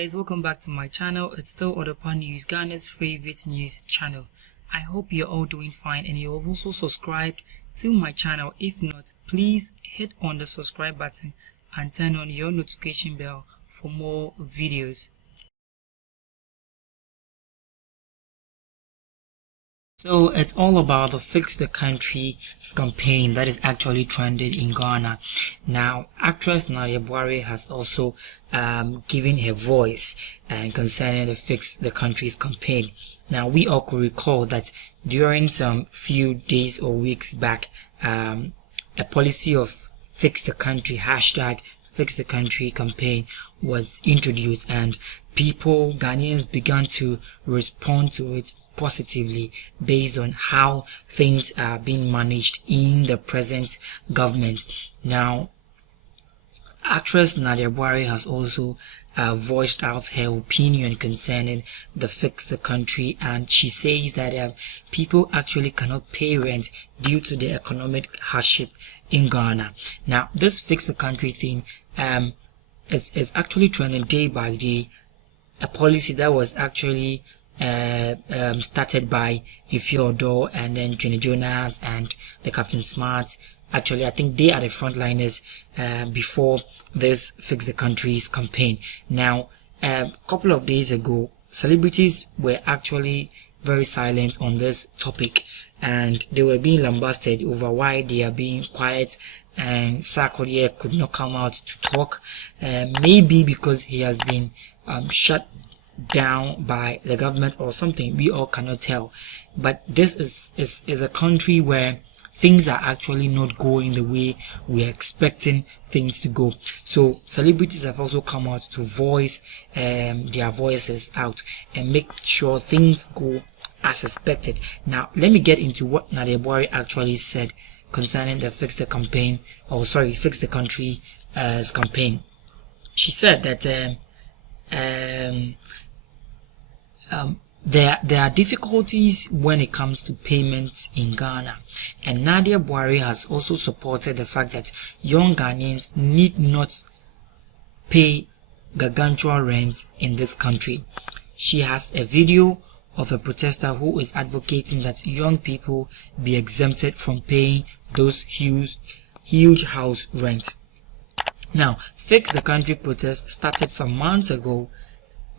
guys, welcome back to my channel. It's still Odopa News, Ghana's favorite news channel. I hope you're all doing fine and you've also subscribed to my channel. If not, please hit on the subscribe button and turn on your notification bell for more videos. So it's all about the Fix the Country campaign that is actually trending in Ghana. Now, actress Nadia Buari has also given her voice concerning the Fix the Country's campaign. Now, we all could recall that during some few days or weeks back, a policy of Fix the Country, hashtag Fix the Country campaign was introduced, and Ghanaians began to respond to it positively based on how things are being managed in the present government. Now, actress Nadia Buari has also voiced out her opinion concerning the Fix the Country, and she says that people actually cannot pay rent due to the economic hardship in Ghana. Now, this Fix the Country thing is actually trending day by day. A policy that was actually started by Odopa and then Jenny Jonas and the Captain Smart. Actually, I think they are the frontliners before this Fix the Country's campaign. Now, a couple of days ago, celebrities were actually very silent on this topic, and they were being lambasted over why they are being quiet, and Sarkodie could not come out to talk, maybe because he has been shut down by the government or something. We all cannot tell, but this is a country where things are actually not going the way we are expecting things to go. So celebrities have also come out to voice their voices out and make sure things go as expected. Now, let me get into what Nadia Buari actually said concerning the Fix the Country campaign. She said that there are difficulties when it comes to payments in Ghana, and Nadia Buari has also supported the fact that young Ghanaians need not pay gargantuan rent in this country. She has a video of a protester who is advocating that young people be exempted from paying those huge house rent. Now, Fix the Country protest started some months ago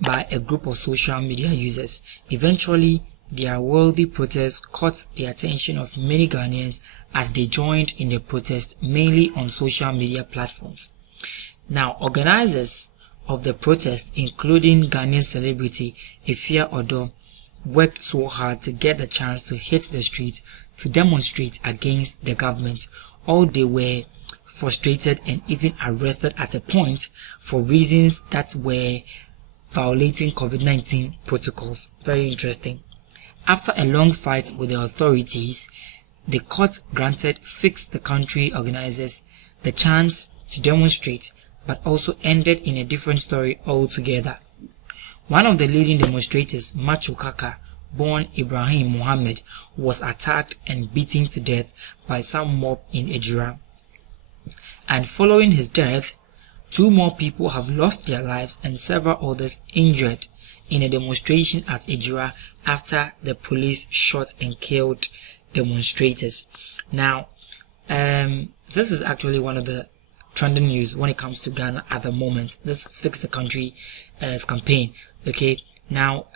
by a group of social media users. Eventually, their worthy protest caught the attention of many Ghanaians as they joined in the protest, mainly on social media platforms. Now, organizers of the protest, including Ghanaian celebrity Odopa, worked so hard to get the chance to hit the street to demonstrate against the government. All they were frustrated and even arrested at a point for reasons that were violating COVID-19 protocols. Very interesting. After a long fight with the authorities, the court granted Fix the Country organizers the chance to demonstrate, but also ended in a different story altogether. One of the leading demonstrators, Macho Kaka, born Ibrahim Mohammed, was attacked and beaten to death by some mob in Ejura. And following his death, 2 more people have lost their lives and several others injured in a demonstration at Ejura after the police shot and killed demonstrators. Now, this is actually one of the trending news when it comes to Ghana at the moment. This Fix the Country campaign. Okay, now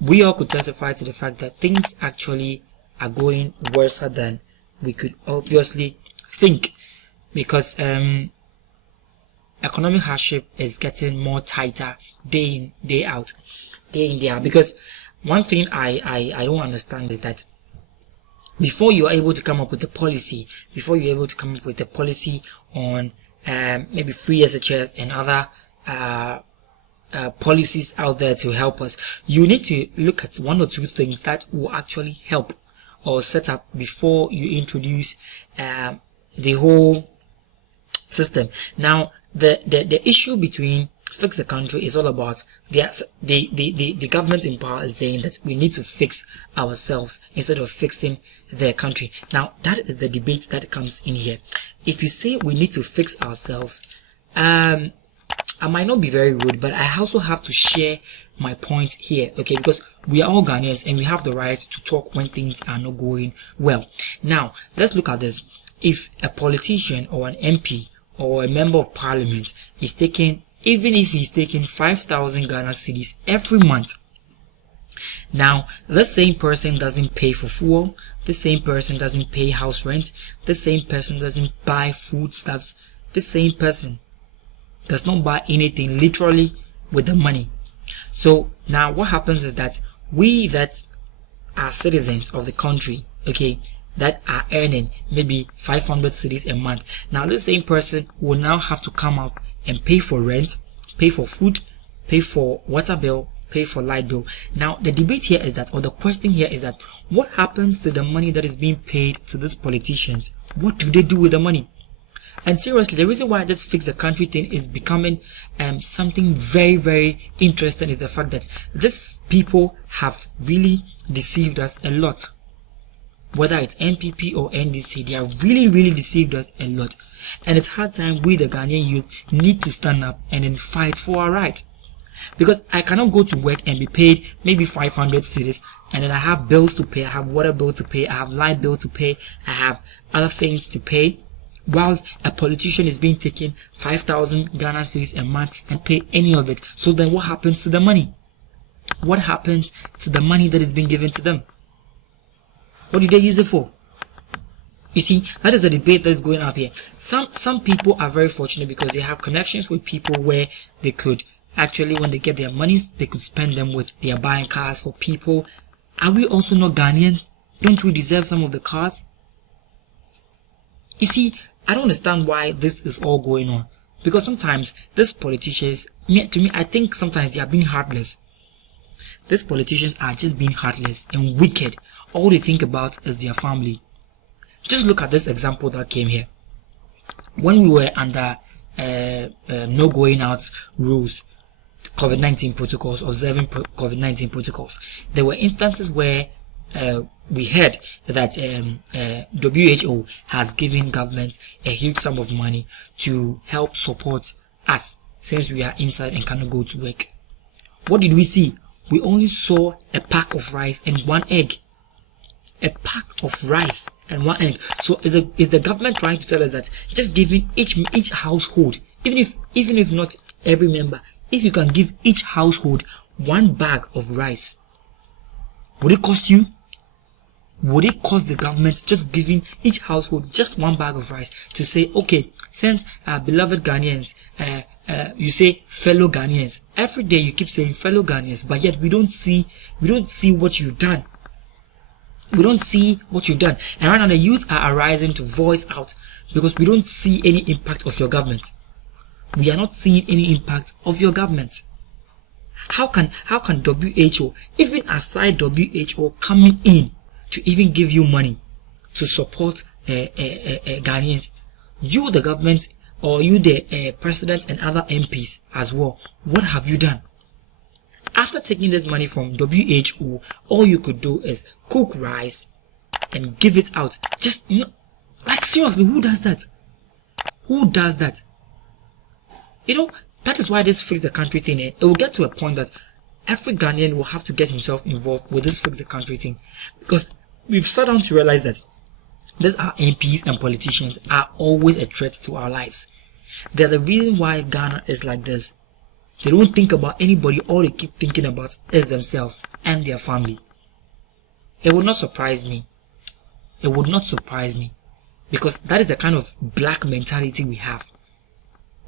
we all could testify to the fact that things actually are going worse than we could obviously think, because economic hardship is getting more tighter day in, day out. Because one thing I don't understand is that before you are able to come up with a policy, on maybe free SHS and other policies out there to help us, you need to look at 1 or 2 things that will actually help or set up before you introduce the whole system. Now, the issue between Fix the Country is all about the government in power is saying that we need to fix ourselves instead of fixing their country. Now, that is the debate that comes in here. If you say we need to fix ourselves, I might not be very rude, but I also have to share my point here, okay? Because we are all Ghanaians and we have the right to talk when things are not going well. Now, let's look at this. If a politician or an MP or a member of parliament is taking, even if he's taking 5,000 Ghana cedis every month, now the same person doesn't pay for fuel, the same person doesn't pay house rent, the same person doesn't buy foodstuffs, the same person does not buy anything literally with the money. So now what happens is that we that are citizens of the country, okay, that are earning maybe 500 cedis a month, now the same person will now have to come up and pay for rent, pay for food, pay for water bill, pay for light bill. Now the debate here is that, or the question here is that, what happens to the money that is being paid to these politicians? What do they do with the money? And seriously, the reason why this Fix the Country thing is becoming something very, very interesting is the fact that these people have really deceived us a lot. Whether it's NPP or NDC, they have really, really deceived us a lot. And it's hard time we, the Ghanaian youth, need to stand up and then fight for our right. Because I cannot go to work and be paid maybe 500 cedis, and then I have bills to pay, I have water bill to pay, I have light bill to pay, I have other things to pay, while a politician is being taken 5,000 Ghana cedis a month and pay any of it. So then what happens to the money? What happens to the money that is being given to them? What do they use it for? You see, that is the debate that is going up here. Some people are very fortunate because they have connections with people where they could actually, when they get their monies, they could spend them with their buying cars for people. Are we also not Ghanaians? Don't we deserve some of the cars? You see, I don't understand why this is all going on. Because sometimes these politicians, to me, I think sometimes they are being heartless. These politicians are just being heartless and wicked. All they think about is their family. Just look at this example that came here. When we were under no going out rules, COVID-19 protocols, observing COVID-19 protocols, there were instances where we heard that WHO has given government a huge sum of money to help support us since we are inside and cannot go to work. What did we see? We only saw a pack of rice and one egg. A pack of rice and one egg. So is the government trying to tell us that just giving each household, even if not every member, if you can give each household one bag of rice, would it cost you? Would it cost the government just giving each household just one bag of rice to say, okay, since beloved Ghanaians, you say fellow Ghanaians. Every day you keep saying fellow Ghanaians, but yet we don't see what you've done. We don't see what you've done. And right now the youth are arising to voice out because we don't see any impact of your government. We are not seeing any impact of your government. How can WHO, even aside WHO coming in to even give you money to support Ghanaians, you the government or you the president and other MPs as well, what have you done? After taking this money from WHO, all you could do is cook rice and give it out. Just, like seriously, who does that? Who does that? That is why this Fix the Country thing, it will get to a point that every Ghanaian will have to get himself involved with this Fix the Country thing. Because we've sat down to realize that these our MPs and politicians are always a threat to our lives. They're the reason why Ghana is like this. They don't think about anybody. All they keep thinking about is themselves and their family. It would not surprise me. It would not surprise me. Because that is the kind of black mentality we have.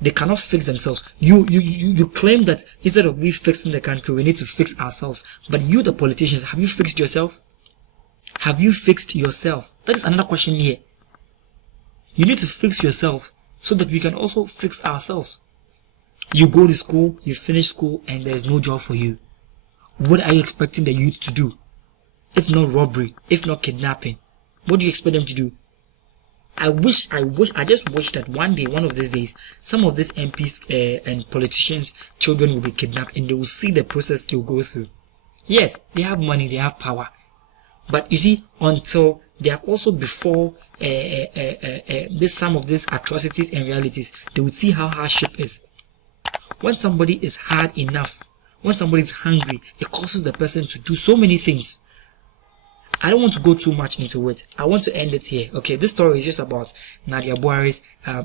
They cannot fix themselves. You claim that instead of we fixing the country, we need to fix ourselves. But you, the politicians, have you fixed yourself? Have you fixed yourself? That is another question here. You need to fix yourself so that we can also fix ourselves. You go to school, you finish school, and there is no job for you. What are you expecting the youth to do? If not robbery, if not kidnapping, what do you expect them to do? I just wish that one day, one of these days, some of these MPs and politicians' children will be kidnapped and they will see the process they'll go through. Yes, they have money, they have power. But you see, until they have also before some of these atrocities and realities, they would see how hardship is. When somebody is hard enough, when somebody is hungry, it causes the person to do so many things. I don't want to go too much into it. I want to end it here. Okay, this story is just about Nadia Buari's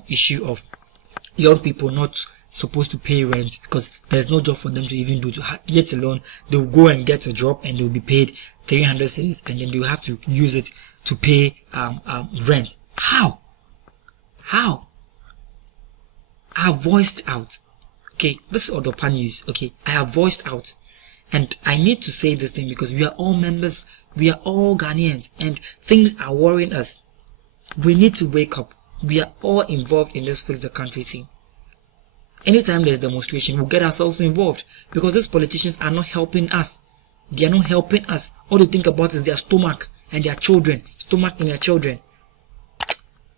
issue of young people not supposed to pay rent because there's no job for them to even do, yet alone they'll go and get a job and they'll be paid 300 cedis and then they'll have to use it to pay rent. How? I have voiced out. Okay, this is Odopa news. Okay, I have voiced out, and I need to say this thing because we are all members, we are all Ghanaians, and things are worrying us. We need to wake up. We are all involved in this Fix the Country thing. Anytime there's demonstration, we'll get ourselves involved because these politicians are not helping us. They are not helping us. All they think about is their stomach and their children. Stomach and their children.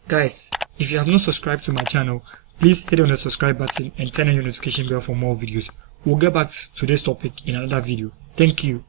Guys, if you have not subscribed to my channel, please hit on the subscribe button and turn on your notification bell for more videos. We'll get back to this topic in another video. Thank you.